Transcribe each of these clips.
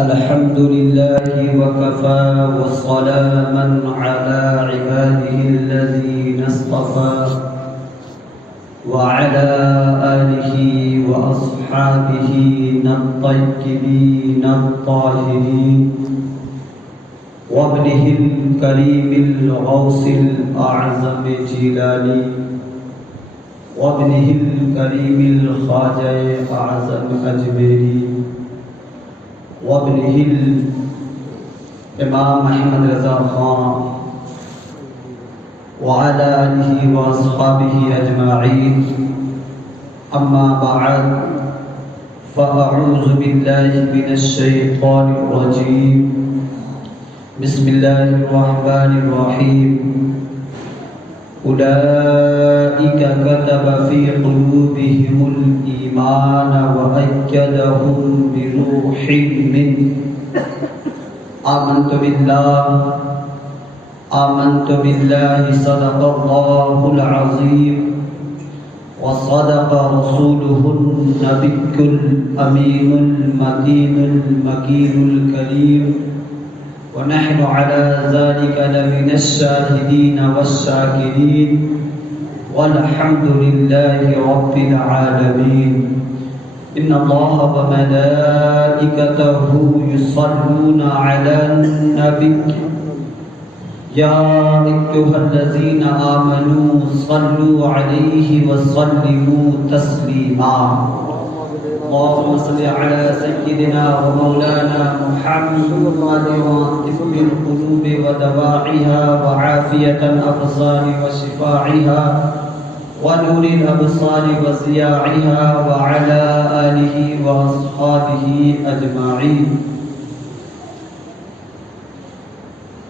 الحمد لله وكفى وسلاما على عباده الذين اصطفى وعلى آله وأصحابه الطيبين الطاهرين وابنه الكريم الغوث الأعظم جلالي وابنه الكريم الخواجہ أعظم أجميري وابنه الإمام أحمد رضا خان وعلى آله وأصحابه أجمعين أما بعد فأعوذ بالله من الشيطان الرجيم بسم الله الرحمن الرحيم أولئك كتب في قلوبهم الإيمان وأيدهم بروح منه آمنت بالله صدق الله العظيم وصدق رسوله النبي الأمين المتين المكين الكريم ونحن على ذلك لمن الشاهدين والشاكرين والحمد لله رب العالمين إن الله وملائكته يصلون على النبي يا أيها الذين آمنوا صلوا عليه وسلموا تسليما اللهم صل على سيدنا ومولانا محمد وعاطف بالقلوب ودواعيها وعافية الأبصار وشفاعها ونور الأبصار وزياعها وعلى آله وأصحابه أجمعين.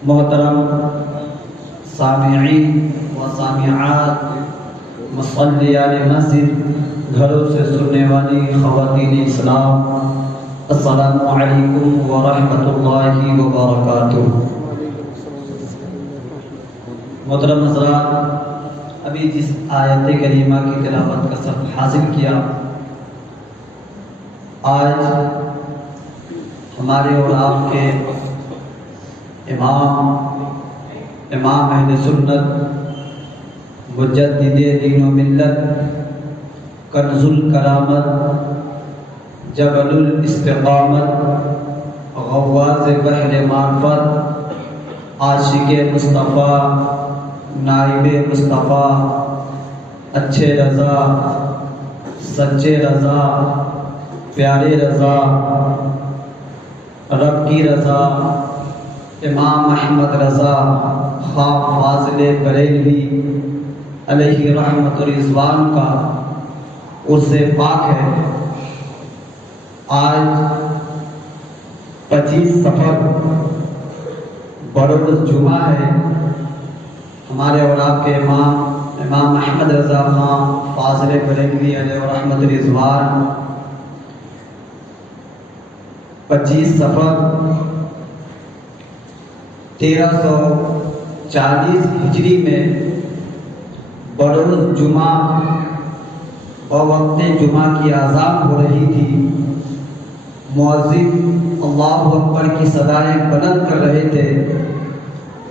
محترم سامعین و سامعات، مصلیان مسجد، گھروں سے سننے والی خواتین اسلام، السلام علیکم ورحمۃ اللہ وبرکاتہ. محترم حضرات، ابھی جس آیت کریمہ کی تلاوت کا سبق حاصل کیا، آج ہمارے اور آپ کے امام اہل سنت، مجدد دین و ملت، کنز الکرامت، جبل الاستقامت، غواص بحر معرفت، عاشق مصطفیٰ، نائب مصطفیٰ، اچھے رضا، سچے رضا، پیارے رضا، رب کی رضا، امام احمد رضا خان فاضل بریلوی علیہ رحمت و رضوان کا عرس پاک ہے. آج 25 صفر بروز جمعہ ہے. ہمارے اور آپ کے امام احمد رضا خان فاضل بریلوی علیہ رحمت و رضوان 25 صفر 1340 ہجری میں بروز جمعہ وقت جمعہ کی اذان ہو رہی تھی. مؤذن اللہ اکبر کی صدائیں بلند کر رہے تھے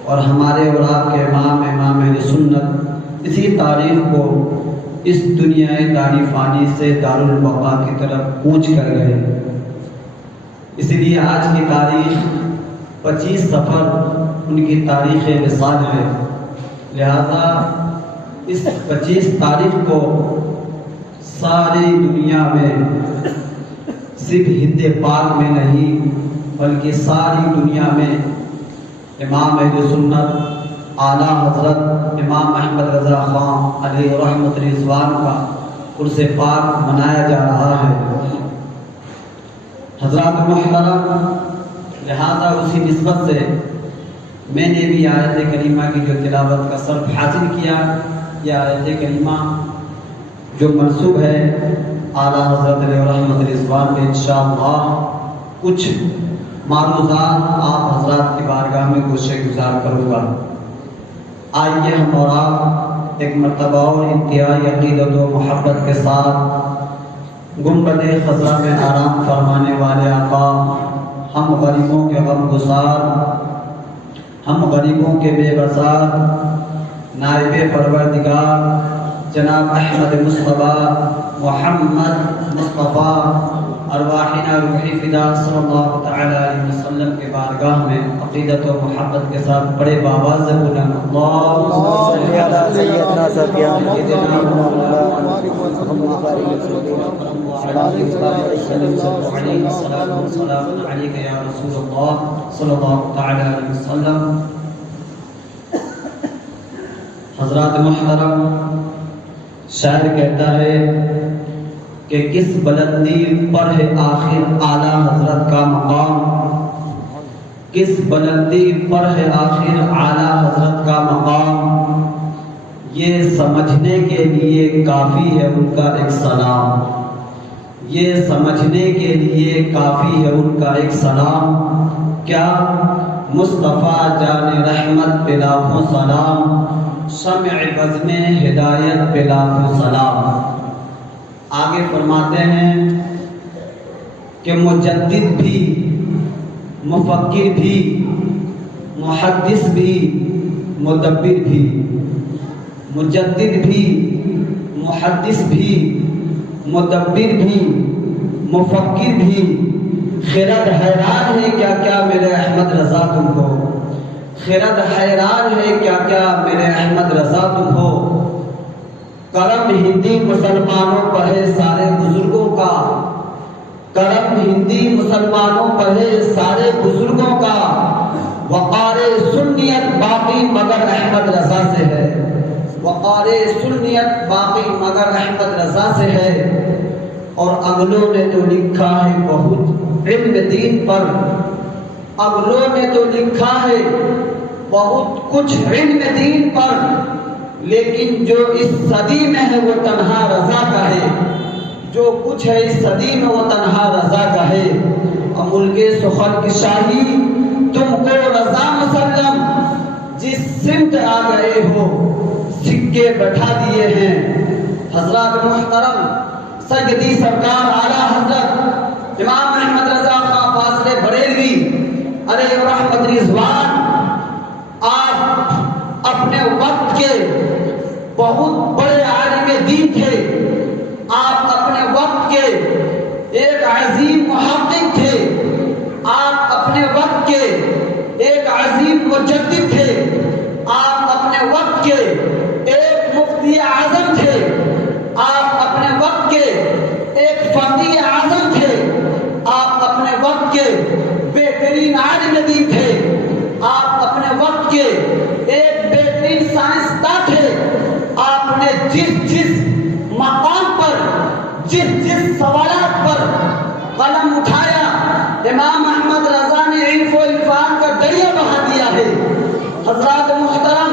اور ہمارے اور آپ کے امام اہل سنت اسی تاریخ کو اس دنیا داری فانی سے دارالبقا کی طرف کوچ کر گئے. اسی لیے آج کی تاریخ 25 صفر ان کی تاریخ وصال ہے. لہذا اس 25 تاریخ کو ساری دنیا میں، صرف ہند پاک میں نہیں بلکہ ساری دنیا میں امام اہل سنت اعلیٰ حضرت امام احمد رضا خان علیہ رحمت رضوان کا عرس پاک منایا جا رہا ہے. حضرات محترم، لہذا اسی نسبت سے میں نے بھی آیت کریمہ کی جو تلاوت کا سبق حاصل کیا، یہ آیت کریمہ جو منسوب ہے اعلیٰ حضرت علیہ رحمت رضوان پہ، انشاءاللہ کچھ معروضات آپ حضرات کی بارگاہ میں گوشہ گزار کروں گا. آئیے ہم اور آپ ایک مرتبہ اور انتہائی عقیدت و محبت کے ساتھ گنبد خضرا میں آرام فرمانے والے آقا ہم گسار، ہم غریبوں کے بے بسار، نائب پروردگار جناب احمد مصطفیٰ محمد مصطفیٰ ارواحنا روحی فدا صلی اللہ تعالی علیہ وسلم کے بارگاہ میں عقیدت و محبت کے ساتھ بڑے باواز بلند اللہم صلی علی سیدنا سیدنا محمد علیہ السلام علیک یا رسول اللہ صلی اللہ تعالی علیہ وسلم۔ حضرات محترم، شاعر کہتا ہے کہ کس بلندی پر ہے آخر اعلیٰ حضرت کا مقام، کس بلندی پر ہے آخر اعلیٰ حضرت کا مقام، یہ سمجھنے کے لیے کافی ہے ان کا ایک سلام، یہ سمجھنے کے لیے کافی ہے ان کا ایک سلام، کیا مصطفیٰ جان رحمت پہ لاکھوں سلام، شمع بزم ہدایت پہ لاکھوں سلام۔ آگے فرماتے ہیں کہ مجدد بھی، مفکر بھی، محدث بھی، مدبر بھی، مجدد بھی، محدث بھی، مدبر بھی، مفکر بھی، خرد حیران ہے کیا کیا میرے احمد رضا تم ہو، خرد حیران ہے کیا کیا میرے احمد رضا تم ہو، کرم ہندی مسلمانوں پر ہے سارے بزرگوں کا، کرم ہندی مسلمانوں پر ہے سارے بزرگوں کا، وقار سنیت باقی مگر احمد رضا سے ہے، وقار سنیت باقی مگر احمد رضا سے ہے، اور اگلوں نے تو لکھا ہے بہت علم دین پر، اگلوں نے تو لکھا ہے بہت کچھ علم دین پر، لیکن جو اس صدی میں ہے وہ تنہا رضا کا ہے، جو کچھ ہے اس صدی میں وہ تنہا رضا کا ہے، ملک سخن کی شاہی تم کو رضا مسلم، جس سمت آ گئے ہو سکے بٹھا دیے ہیں۔ حضرات محترم، سیدی سرکار اعلیٰ حضرت امام احمد رضا خان فاضل بریلوی علیہ رحمت رضوان، آپ اپنے وقت کے بہت بڑے عالم دین تھے، آپ اپنے وقت کے ایک عظیم محقق تھے، آپ اپنے وقت کے ایک عظیم مجدد تھے، آپ اپنے وقت کے ایک مفتی اعظم تھے، آپ اپنے وقت کے ایک فقیہ اعظم تھے، آپ اپنے وقت کے بہترین عالم دین تھے، آپ اپنے وقت کے ایک بہترین سائنسداں تھے، آپ نے جس جس مقام پر، جس جس سوالات پر قلم اٹھایا، امام احمد رضا نے علم و عرفان کا دریا بہا دیا ہے۔ حضرات محترم،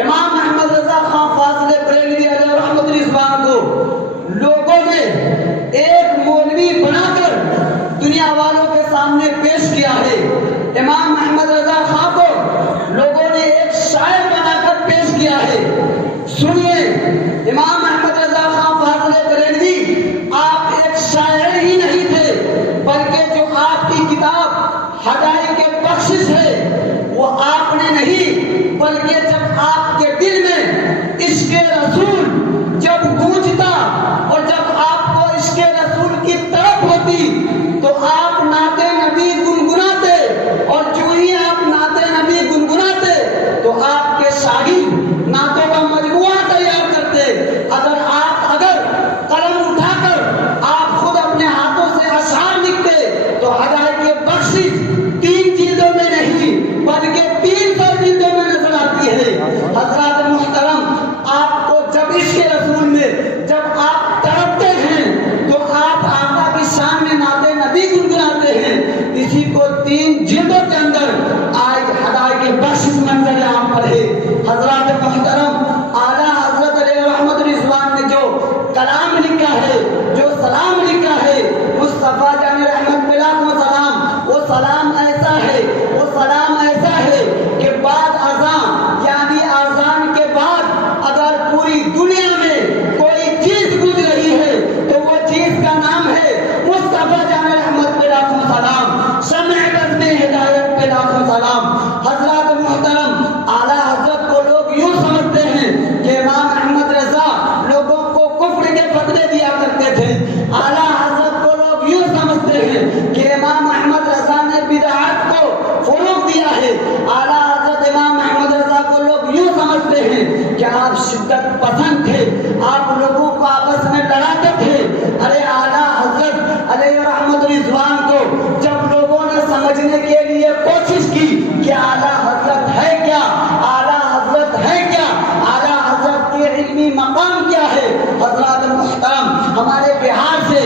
امام احمد رضا خان فاضل بریلوی علیہ رحمت رضوان کو لوگوں نے ایک مولوی بنا کر دنیا والوں کے سامنے پیش کیا ہے، امام احمد رضا خان کو لوگوں نے ایک شاعر بنا کر پیش کیا ہے۔ سنیے، امام احمد رضا خان فاضل بریلوی آپ ایک شاعر ہی نہیں تھے، بلکہ جو آپ کی کتاب ہدایت بخشش ہے وہ آپ نے نہیں، بلکہ جب آپ کے دل میں عشق رسول جب گونجتا اور جب آپ کو عشق رسول کی طرف ہوتی تو آپ نعت نبی گنگناتے، اور جو ہی آپ نعت نبی گنگناتے تو آپ کے شاگرد نعتوں کا مجموعہ تیار کرتے۔ اگر قلم اٹھا کر آپ خود اپنے ہاتھوں سے اشعار لکھتے تو ہدایت بخشش 3 جلدوں میں نہیں بلکہ 300 جلدوں میں نظر آتی ہے۔ حضرات محترم، آپ کو جب عشق رسول میں جب آپ تڑپتے ہیں تو آپ آقا کی شان میں نعت نبی گنگناتے ہیں، اسی کو 3 جلدوں کے اندر آج ہدایت بخشش منظر عام پر ہے۔ حضرات محترم، اعلیٰ حضرت علیہ رحمت رضوان نے جو کلام لکھا ہے، جو سلام لکھا ہے، مصطفیٰ جان رحمت بلا کو سلام، وہ سلام ایسا ہے، وہ سلام ایسا ہے کہ بعد اذان یعنی اذان کے بعد اگر پوری دنیا میں کوئی چیز گونج رہی ہے تو وہ چیز کا نام ہے مصطفیٰ جان رحمت بلا کو سلام، شمع بزم ہدایت پہ سمجھتے ہیں کہ امام احمد رضا نے بدعات کو فروغ دیا ہے، اعلیٰ حضرت امام احمد رضا کو لوگ یوں سمجھتے ہیں کہ آپ شدت پسند تھے، آپ لوگوں کو آپس میں لڑاتے تھے۔ ارے اعلیٰ حضرت علیہ رحمت رضوان کو جب لوگوں نے سمجھنے کے لیے کوشش کی کہ اعلیٰ حضرت ہے کیا، اعلیٰ حضرت ہے کیا، اعلیٰ حضرت کے علمی مقام کیا ہے، حضرات محترم ہمارے بہار سے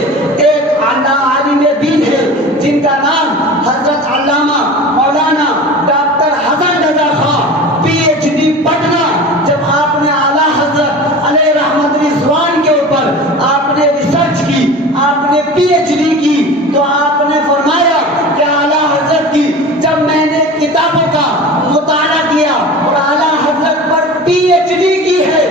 ایک عالم دین ہے جن کا نام حضرت علامہ مولانا ڈاکٹر حسن رضا خان PhD پٹنہ، جب آپ نے اعلیٰ حضرت علیہ رحمت رضوان کے اوپر آپ نے ریسرچ کی، آپ نے PhD کی، تو آپ نے فرمایا کہ اعلیٰ حضرت کی جب میں نے کتابوں کا مطالعہ کیا اور اعلیٰ حضرت پر PhD کی ہے،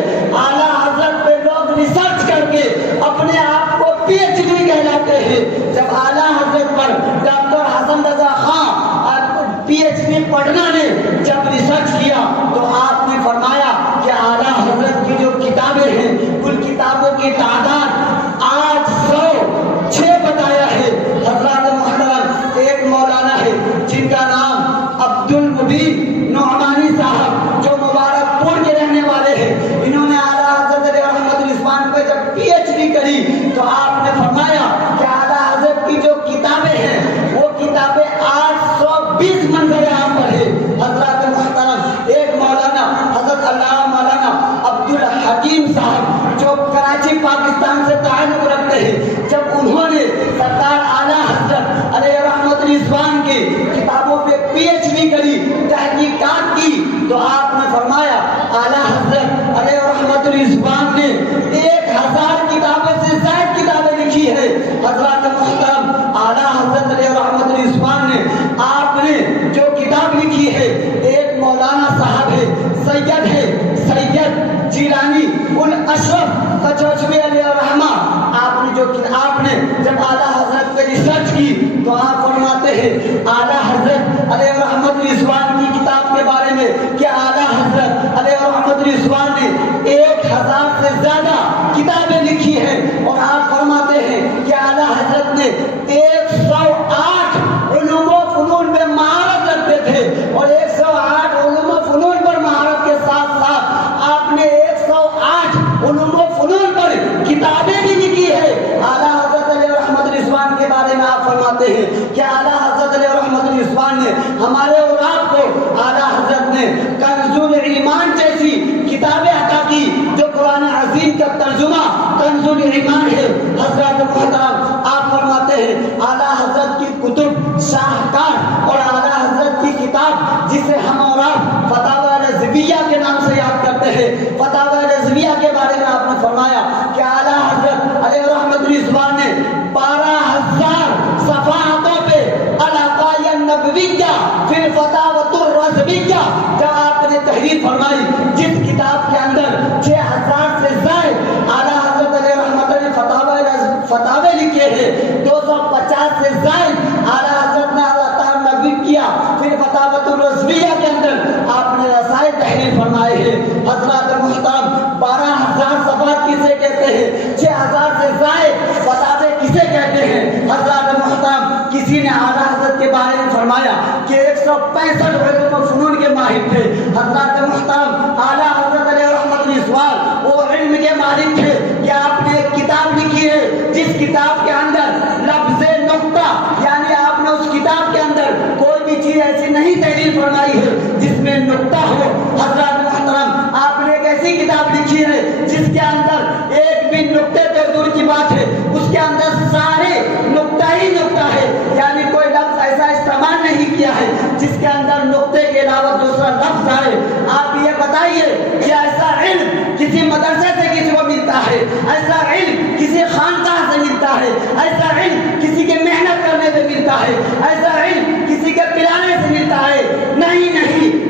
اعلیٰ حضرت پہ لوگ ریسرچ کر کے اپنے آپ کو PhD کہلاتے ہیں، جب اعلیٰ حضرت پر ڈاکٹر حسن رضا خان PhD پٹنہ نے جب ریسرچ کیا تو آپ نے فرمایا کہ اعلیٰ حضرت کی جو کتابیں ہیں کل کتابوں کی تعداد 806 بتایا ہے۔ حضرات محترم ایک مولانا ہے جن کا نام عبد المبین نعمانی صاحب جو مبارک پور کے رہنے والے ہیں، انہوں نے اعلیٰ حضرت علیہ رحمت رضوان پہ جب PhD کری تو آپ نے فرمایا کہ اعلیٰ حضرت کی جو کتابیں ہیں وہ کتابیں 820 منظر عام پر ہے۔ حضرات محترم ایک مولانا حضرت علامہ مولانا عبد الحکیم صاحب جو کراچی پاکستان سے تعلق رکھتے ہیں، جب انہوں نے سرکار اعلیٰ حضرت علیہ رحمت رضوان کی کتابوں پہ PhD کری، تحقیقات کی، تو آپ نے فرمایا اعلیٰ حضرت علیہ رحمت رضوان نے 1000 کتابوں سے زائد کتابیں لکھی ہے۔ حضرات محترم اعلیٰ حضرت علیہ رحمت رضوان نے آپ نے جو کتاب لکھی ہے، ایک مولانا صاحب ہے سید جیلانی الاشرف کچوچوی علیہ الرحمہ، آپ نے جب اعلیٰ حضرت پہ ریسرچ کی تو آپ فرماتے ہیں اعلیٰ حضرت علیہ رحمت رضوان کی کتاب کے بارے میں کہ اعلیٰ حضرت علیہ رحمت رضوان نے 1000 سے زیادہ کتابیں لکھی ہیں، اور آپ فرماتے ہیں کہ اعلیٰ حضرت نے 108 علوم و فنون میں مہارت رکھتے تھے، اور 108 علوم و فنون پر مہارت کے ساتھ ساتھ آپ نے 108 علوم و فنون پر کتابیں بھی لکھی ہے۔ اعلیٰ حضرت علیہ رحمت رضوان کے بارے میں آپ فرماتے ہیں کہ اعلیٰ حضرت علیہ رحمت رضوان نے ہمارے اور آپ کو اعلیٰ حضرت نے کنز الایمان جیسی کتابیں عطا کی جو قرآن عظیم کا ترجمہ کنز الایمان ہے۔ حضرات محترم آپ فرماتے ہیں اعلیٰ حضرت کی کتب شاہکار، اور اعلیٰ حضرت کی کتاب جسے ہم اور آپ فتاوی رضویہ کے نام سے یاد کرتے ہیں، فتاوی رضویہ کے بارے میں آپ نے فرمایا کہ اعلیٰ حضرت علیہ رحمت رضوان نے 12000 صفحاتوں پہ العقائد النبویہ فی الفتاوی الرضویہ جب آپ نے تحریر فرمائی، جس کتاب کے اندر 6000 سے زائد اعلیٰ حضرت علیہ رحمت نے فتاوی لکھے ہیں، 250 سے زائد اعلیٰ حضرت نے کیا، پھر فتاوی الرضویہ کے اندر آپ نے رسائل تحریر فرمائے ہیں۔ حضرات محترم 12000 صفحات کسے کہتے ہیں، 6000 سے زائد فتاوی کسے کہتے ہیں؟ حضرات محترم کسی نے اعلیٰ حضرت کے بارے میں فرمایا کہ 165 علوم و فنون کے ماہر تھے۔ حضرات محترم اعلیٰ حضرت علیہ رحمت رضوان وہ علم کے مالک تھے کہ آپ نے ایک کتاب لکھی ہے جس کتاب کے اندر لفظ نقطہ، یعنی آپ نے اس کتاب کے اندر کوئی بھی چیز ایسی نہیں تحریر فرمائی ہے جس میں نقطہ ہو۔ حضرات محترم آپ نے ایک ایسی کتاب لکھی ہے جس کے اندر ایک بھی نقطے پہ دور کی بات ہے، اس کے اندر سارے نقطہ ہی نقطہ ہے، یعنی کوئی لفظ ایسا استعمال نہیں کیا ہے جس کے اندر نقطے کے علاوہ دوسرا لفظ آئے۔ آپ یہ بتائیے کہ ایسا علم کسی مدرسے سے کسی کو ملتا ہے، ایسا علم کسی خانقاہ سے ملتا ہے، ایسا علم کسی کے محنت کرنے سے ملتا ہے، ایسا علم کسی کے پلانے سے ملتا ہے؟ نہیں،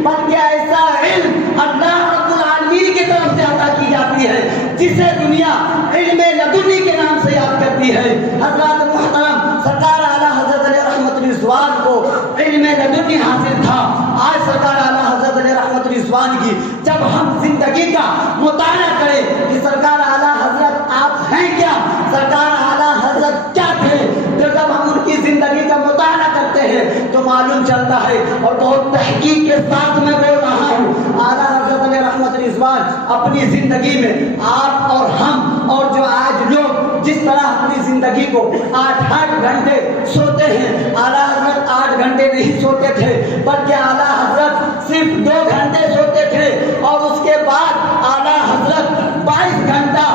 بلکہ ایسا علم اللہ رب العالمین کی طرف سے عطا کی جاتی ہے جسے دنیا علم لدنی کے نام سے یاد کرتی ہے۔ حضرات محترم سرکار اعلیٰ حضرت علیہ رحمت رضوان کو علم لدنی حاصل تھا۔ آج سرکار اعلیٰ حضرت علیہ رحمت رضوان کی جب ہم زندگی کا مطالعہ کریں کہ سرکار اعلیٰ حضرت آپ ہیں کیا، سرکار اعلیٰ حضرت کیا تھے، تو جب ہم معلوم چلتا ہے اور بہت تحقیق کے ساتھ میں بول رہا ہوں، اعلیٰ حضرت علیہ رحمت رضوان اپنی زندگی میں آپ اور ہم اور جو آج لوگ جس طرح اپنی زندگی کو 8 گھنٹے سوتے ہیں، اعلیٰ حضرت 8 گھنٹے نہیں سوتے تھے، بلکہ اعلیٰ حضرت صرف 2 گھنٹے سوتے تھے، اور اس کے بعد اعلیٰ حضرت 22 گھنٹہ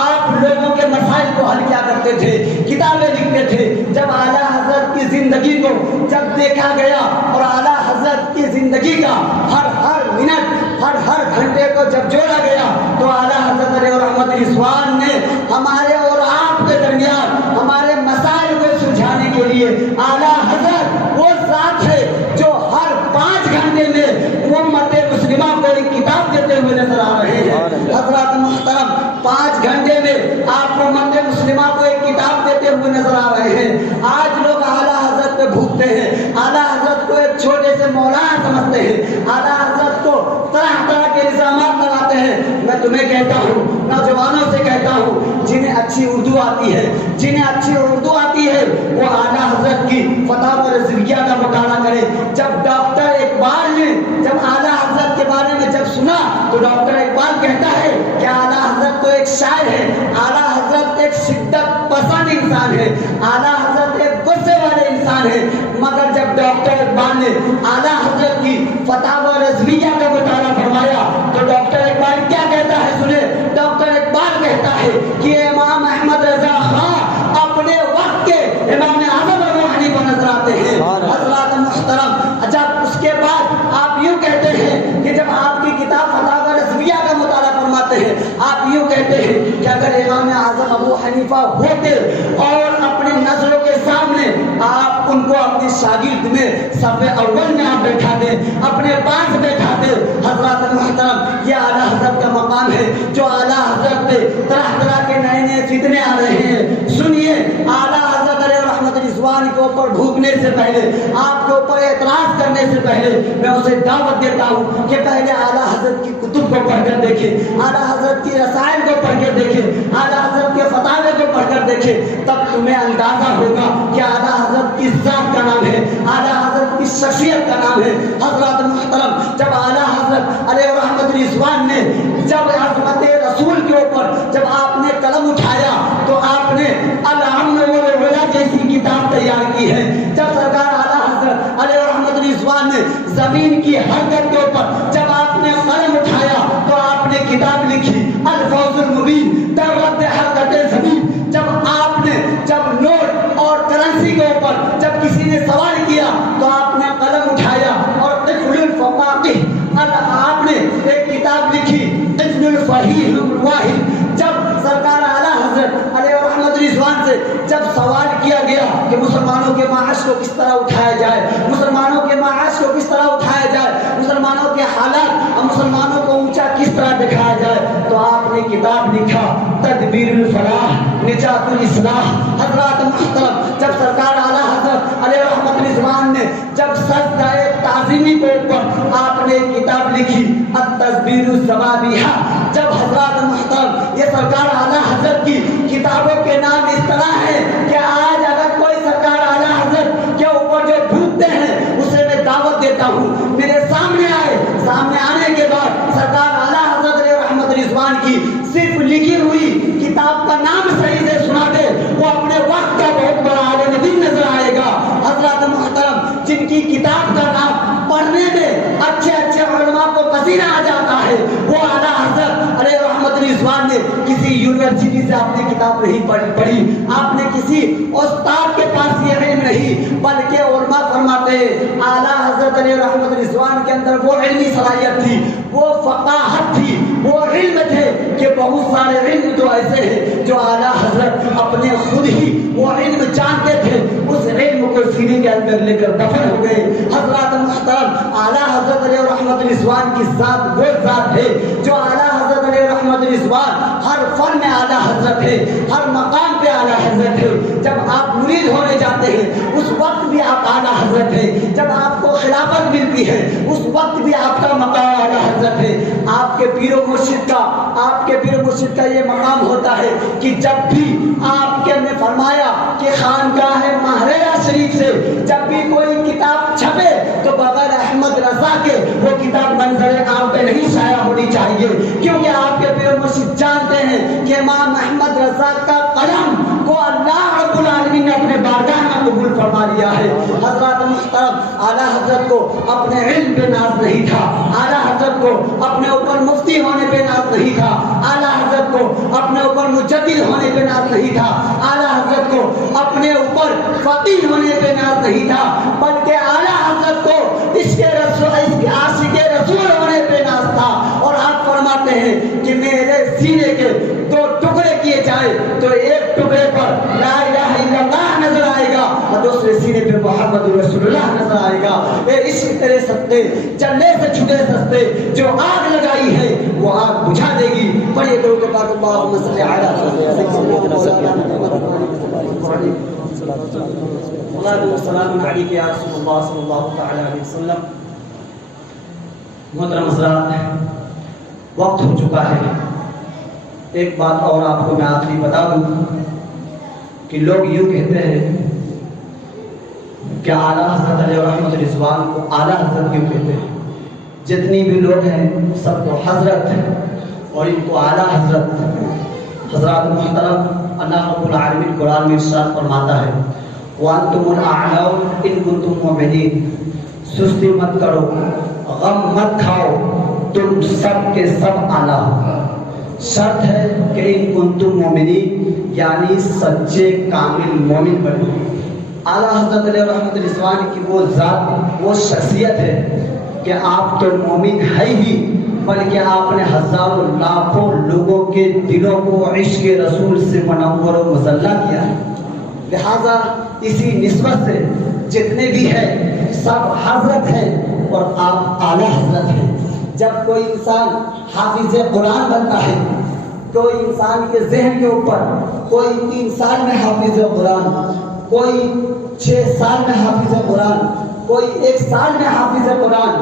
آپ لوگوں کے مسائل کو حل کیا کرتے تھے، کتابیں لکھتے تھے۔ جب اعلیٰ حضرت کی زندگی کو جب دیکھا گیا اور اعلیٰ حضرت کی زندگی کا ہر منٹ ہر گھنٹے کو جب جوڑا گیا تو اعلیٰ حضرت علیہ رحمت رضوان نے ہمارے اور آپ کے درمیان ہمارے مسائل کو سلجھانے کے لیے اعلیٰ حضرت وہ ذات ہے جو ہر 5 گھنٹے میں امت مسلمہ کو ایک کتاب دیتے ہوئے نظر آ رہے ہیں۔ حضرات محترم 5 گھنٹے میں آپ امت مسلمہ کو ایک کتاب دیتے ہوئے نظر آ رہے ہیں۔ آج لوگ اعلیٰ حضرت پہ بھوکتے ہیں، اعلیٰ حضرت کو ایک چھوٹے سے مولانا سمجھتے ہیں، اعلیٰ حضرت کو طرح کے الزامات لگاتے ہیں۔ میں تمہیں کہتا ہوں، نوجوانوں سے کہتا ہوں، جنہیں اچھی اردو آتی ہے وہ اعلیٰ حضرت کی فتاوی رضویہ کا مطالعہ کرے۔ جب ڈاکٹر اقبال نے جب اعلیٰ حضرت کے بارے میں جب سنا تو ڈاکٹر اقبال کہتا ہے کہ اعلیٰ حضرت تو ایک شاعر ہے، اعلیٰ حضرت ایک شدت پسند انسان ہے، اعلیٰ حضرت ایک غصے والے انسان ہے۔ مگر جب ڈاکٹر اقبال نے اعلیٰ حضرت کی فتاوی رضویہ کا مطالعہ فرمایا تو ڈاکٹر اقبال کیا کہتا ہے سنیں۔ ڈاکٹر اقبال کہتا ہے کہ امام احمد رضا خان اپنے وقت کے امام اعظم ابو حنیفہ نظر آتے ہیں۔ حضرات محترم، جب اس کے بعد آپ یوں کہتے ہیں کہ جب آپ کی کتاب فتاوی رضویہ کا مطالعہ فرماتے ہیں، آپ یوں کہتے ہیں کہ اگر امام اعظم ابو حنیفہ ہوتے اور اپنی نظروں کے سامنے آپ ان کو اپنے شاگرد میں صف اول میں آپ بیٹھا دیں، اپنے پاس بیٹھا دیں۔ حضرات محترم، یہ اعلیٰ حضرت کا مقام ہے جو اعلیٰ حضرت پہ طرح کے نئے فتنے آ رہے ہیں۔ سنیے، اعلیٰ حضرت علیہ رحمت رضوان کے اوپر بھوکنے سے پہلے، آپ کے اوپر اعتراض کرنے سے پہلے میں اسے دعوت دیتا ہوں کہ پہلے اعلیٰ حضرت کی کتب کو پڑھ کر دیکھیں، اعلیٰ حضرت کی رسائل کو پڑھ کر دیکھیں، اعلیٰ حضرت کے فتاوے کو پڑھ کر دیکھیں، تب تمہیں اندازہ ہوگا کہ اعلیٰ حضرت کی ذات کا نام ہے، اعلیٰ حضرت کی شخصیت کا نام ہے۔ حضرات محترم، جب اعلیٰ حضرت علیہ رحمت رضوان نے جب عظمت رسول کے اوپر جب آپ نے قلم اٹھایا تو آپ نے الامن والولا جیسی کتاب تیار کی ہے۔ جب سرکار اعلیٰ حضرت علیہ رحمت رضوان نے زمین کی حرکت کے اوپر جب آپ نے قلم اٹھایا تو آپ نے کتاب لکھی الفوز المبین در رد حرکت زمین۔ جب آپ نے جب نوٹ اور کرنسی کے اوپر جب کسی نے سوال کیا تو آپ نے قلم اٹھایا اور طفل الفقاقہ آپ نے ایک کتاب لکھی طفل الفقیہ الواحد۔ جب سرکار اعلیٰ حضرت علیہ رحمت رضوان سے جب سوال کیا گیا کہ مسلمانوں کے معاش کو کس طرح اٹھایا جائے، مسلمانوں کے معاش کو کس طرح اٹھایا جائے، مسلمانوں کے حالات اور مسلمانوں کو اونچا کس طرح دکھایا جائے، تو آپ نے کتاب لکھا تدبیر الفلاح نجات الاصلاح۔ حضرات محترم، جب سرکار اعلیٰ حضرت علیہ رحمت رضوان نے جب سجدہ تعظیمی کے اوپر آپ نے کتاب لکھی التدبیر الزوابیہ۔ جب حضرات محترم، یہ سرکار اعلیٰ حضرت کی کتابوں کے نام اس طرح ہے کہ آج اگر کوئی سرکار اعلیٰ حضرت کے اوپر جو بھوکتے ہیں اسے میں دعوت دیتا ہوں میرے سامنے آئے، سامنے آنے کے بعد سرکار اعلیٰ حضرت علیہ رحمت رضوان کی صرف لکھی ہوئی کتاب کا نام صحیح سے سنا دے، وہ اپنے وقت کا بہت بڑا عالم دین نظر آئے گا۔ حضرات محترم، جن کی کتاب کا نام پڑھنے میں اچھے علماء کو پسینہ آ جاتا ہے، وہ اعلیٰ حضرت علیہ رحمت رضوان نے کسی یونیورسٹی سے آپ نے کتاب نہیں پڑھی، آپ نے کسی استاد کے پاس یہ علم نہیں، بلکہ علماء فرماتے ہیں اعلیٰ حضرت علیہ رحمت رضوان کے اندر وہ علمی صلاحیت تھی، وہ فقاہت تھی، وہ علم تھے کہ بہت سارے علم تو ایسے ہیں جو اعلیٰ حضرت اپنے خود ہی وہ علم جانتے تھے، اس علم کو سینے کے اندر لے کر دفن ہو گئے۔ حضرات محترم، اعلیٰ حضرت علیہ رحمت رضوان کی ذات وہ ذات ہے جو اعلیٰ حضرت علیہ رحمت رضوان ہر فن میں اعلیٰ حضرت ہے، ہر مقام پہ اعلیٰ حضرت ہے۔ جب آپ مرید ہونے جاتے ہیں اس وقت بھی آپ اعلیٰ حضرت ہیں، جب آپ کو خلافت ملتی ہے اس وقت بھی آپ کا مقام اعلیٰ حضرت ہے۔ آپ کے پیر و مرشد کا یہ مقام ہوتا ہے کہ جب بھی آپ کے نے فرمایا کہ خانقاہ ماہرہ شریف سے جب بھی کوئی کتاب کتاب منظر عام پہ نہیں شائع ہونی چاہیے، کیونکہ آپ کے پیر مرشد جانتے ہیں کہ امام احمد رضا کا قلم کو اللہ رب العالمین نے اپنے بارگاہ میں قبول فرما لیا ہے۔ حضرات محترم، اعلیٰ حضرت کو اپنے علم پہ ناز نہیں تھا، اعلیٰ حضرت کو اپنے اوپر مفتی ہونے پہ ناز نہیں تھا، اعلیٰ حضرت کو اپنے اوپر مجدد ہونے پہ ناز نہیں تھا، اعلیٰ حضرت کو اپنے اوپر فقیہ ہونے پہ ناز نہیں تھا، بلکہ اعلیٰ حضرت کو اس کے عاشق رسول ہونے پہ ناز تھا۔ اور آپ فرماتے ہیں کہ میرے سینے کے دو ٹکڑے کیے جائے تو ایک ٹکڑے پر لا الہ الا اللہ نظر آئے گا اور دوسرے سینے پہ محمد رسول اللہ نظر آئے گا۔ اے عشق تیرے سستے چلنے سے چھٹے سستے، جو آگ لگائی ہے وہ آگ بجھا دے گی۔ پڑھیے درود پاک اللہم صلی علی السلام علیکم یا رسول اللہ صلی اللہ تعالی علیہ وسلم۔ محترم حضرات، وقت ہو چکا ہے۔ ایک بات اور آپ کو میں آخری بتا دوں کہ لوگ یوں کہتے ہیں کہ اعلیٰ حضرت علیہ رحمت رضوان کو اعلیٰ حضرت کیوں کہتے ہیں؟ جتنی بھی لوگ ہیں سب کو حضرت اور ان کو اعلیٰ حضرت۔ حضرات محترم، اللہ رب العالمین قرآن میں ارشاد فرماتا ہے وَأَنْتُمُ الْأَعْلَوْنَ إِن كُنتُم مُّؤْمِنِينَ، سستی مت کرو، غم مت کھاؤ، تم سب کے سب اعلیٰ ہو۔ شرط ہے کہ ان کنتم مومنین، یعنی سچے کامل مومن بنو۔ اعلیٰ حضرت علیہ رحمت رضوان کی وہ ذات، وہ شخصیت ہے کہ آپ تو مومن ہے ہی، بلکہ آپ نے ہزاروں لاکھوں لوگوں کے دلوں کو عشق رسول سے منور و مزلہ کیا ہے۔ لہذا اسی نسبت سے جتنے بھی ہیں سب حضرت ہیں اور آپ اعلیٰ حضرت ہیں۔ جب کوئی انسان حافظ قرآن بنتا ہے، کوئی انسان کے ذہن کے اوپر کوئی 3 سال میں حافظ قرآن، کوئی 6 سال میں حافظ قرآن، کوئی 1 سال میں حافظ قرآن،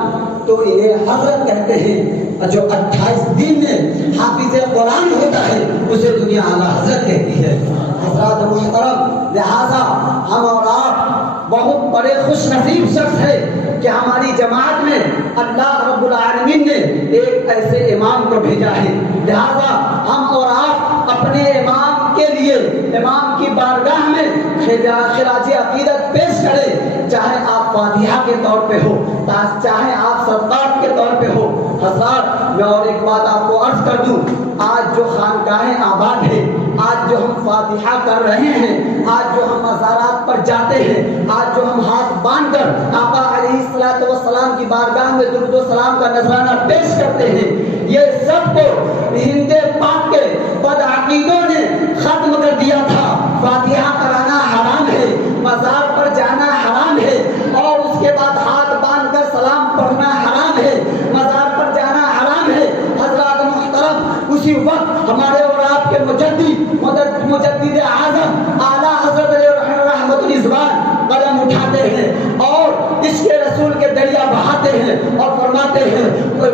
تو یہ حضرت کہتے ہیں۔ جو 28 دن میں حافظ قرآن ہوتا ہے اسے دنیا اعلیٰ حضرت کہتی ہے۔ حضرات محترم، لہذا ہم اور آپ بہت بڑے خوش نصیب شخص ہے کہ ہماری جماعت میں اللہ رب العالمین نے ایک ایسے امام کو بھیجا ہے۔ لہذا ہم اور آپ اپنے امام کے لیے امام کی بارگاہ میں خراج عقیدت پیش کریں، چاہے آپ فاتحہ کے طور پہ ہو، چاہے آپ صدقات کے طور پہ ہو۔ حضرات، میں اور ایک بات آپ کو عرض کر دوں، آج جو خانقاہیں آباد ہے، آج جو ہم فاتحہ کر رہے ہیں، آج جو ہم مزارات پر جاتے ہیں، آج جو ہم ہاتھ باندھ کر آقا علیہ الصلوۃ والسلام کی بارگاہ میں درود و سلام کا نذرانہ پیش کرتے ہیں، یہ سب کو ہند پاک کے بدعقیدوں نے ختم کر دیا تھا۔ فاتحہ کرانا حرام ہے، مزار پر جانا حرام ہے، اور اس کے بعد ہاتھ باندھ کر سلام پڑھنا حرام ہے، مزار پر جانا حرام ہے۔ حضرات محترم، اسی وقت ہمارے اور آپ کے مجدد اعظم اعلیٰ حضرت رحمت رضوان قلم اٹھاتے ہیں اور اس کے رسول کے دریا بہاتے ہیں اور فرماتے ہیں،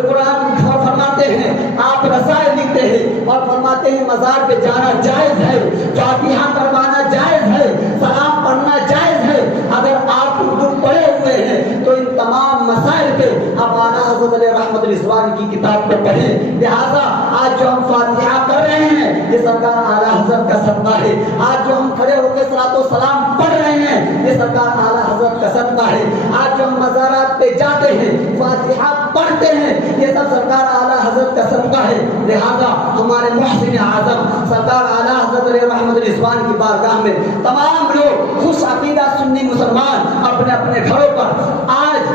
قرآن فرماتے ہیں، آپ رسائل لکھتے ہیں اور فرماتے ہیں مزار پہ جانا جائز ہے، فاتحہ کروانا جائز ہے، سلام پڑھنا جائز ہے۔ اگر آپ اردو پڑھے ہوئے ہیں تو ان تمام مسائل پہ آپ اعلیٰ حضرت رحمت رضوان کی کتاب کو پڑھیں۔ لہٰذا آج جو ہم فاتحہ کر رہے ہیں یہ سرکار اعلیٰ حضرت کا صدقہ ہے، آج جو ہم کھڑے ہو کے صلاۃ و سلام پڑھ رہے ہیں یہ سرکار اعلیٰ حضرت کا صدقہ ہے، آج جو ہم مزارات پہ جاتے ہیں فاتحہ پڑھتے ہیں یہ سب سرکار اعلیٰ حضرت کا صدقہ ہے۔ لہذا ہمارے محسن اعظم سرکار اعلیٰ حضرت رحمت رضوان کی بارگاہ میں تمام لوگ خوش عقیدہ سنی مسلمان اپنے اپنے گھروں پر آج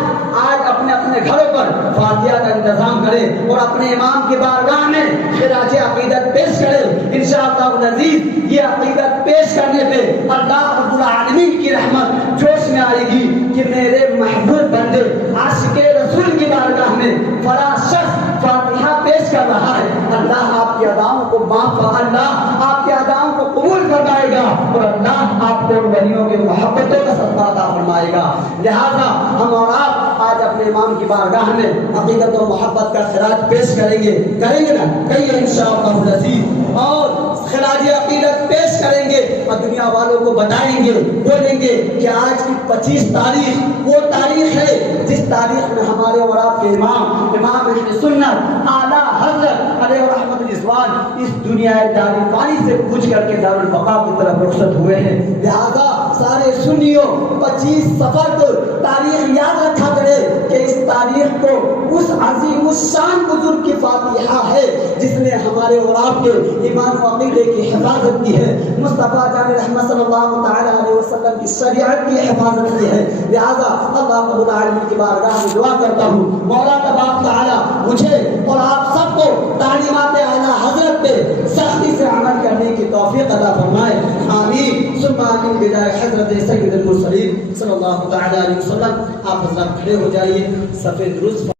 اپنے گھروں پر فاتحہ کا انتظام کریں اور اپنے امام کی بارگاہ میں خراج عقیدت پیش کریں۔ انشاءاللہ العزیز یہ عقیدت پیش کرنے پہ اللہ رب العالمین کی رحمت جوش میں آئے گی کہ میرے محبوب بندے عاشق رسول کی بارگاہ میں فلاں شخص فاتحہ پیش کر رہا ہے، اللہ آپ کی اداؤں کو معاف، اللہ آپ کی اداؤں کو قبول فرمائے گا اور اللہ آپ کو ولیوں کے محبتوں کا صدقہ عطا فرمائے گا۔ لہذا ہم اور آپ آج اپنے امام کی بارگاہ میں عقیدت و محبت کا خراج پیش کریں گے نا؟ کہیے انشاءاللہ العزیز، اور خراج عقیدت پیش کریں گے اور دنیا والوں کو بتائیں گے، بولیں گے کہ آج کی 25 تاریخ وہ تاریخ ہے جس تاریخ میں ہمارے اور آپ کے امام اہل سنت اعلیٰ حضرت علیہ رحمت الرضوان اس دنیا دار فانی سے پوچھ کر کے دارالبقاء کی طرف رخصت ہوئے ہیں۔ لہذا سارے سنیوں 25 صفر کو تاریخ یاد رکھا کرے کہ اس تاریخ کو اس عظیم الشان بزرگ کی فاتحہ ہے جس نے ہمارے اور آپ کے ایمان و عقیدے کی حفاظت کی ہے، مصطفیٰ جان رحمت صلی اللہ تعالی علیہ وسلم کی شریعت کی حفاظت کی ہے۔ لہذا اللہ رب العالمین کی بارگاہ میں دعا کرتا ہوں مولا تبارک تعالی مجھے اور آپ سب کو تعلیمات اعلیٰ حضرت پہ سختی سے عمل کرنے کی توفیق عطا فرمائے، آمین ثم آمین بجائے حضرت سید المرسلین صلی اللہ تعالی علیہ وسلم۔ آپ حضرات کھڑے ہو جائیے، سفید درست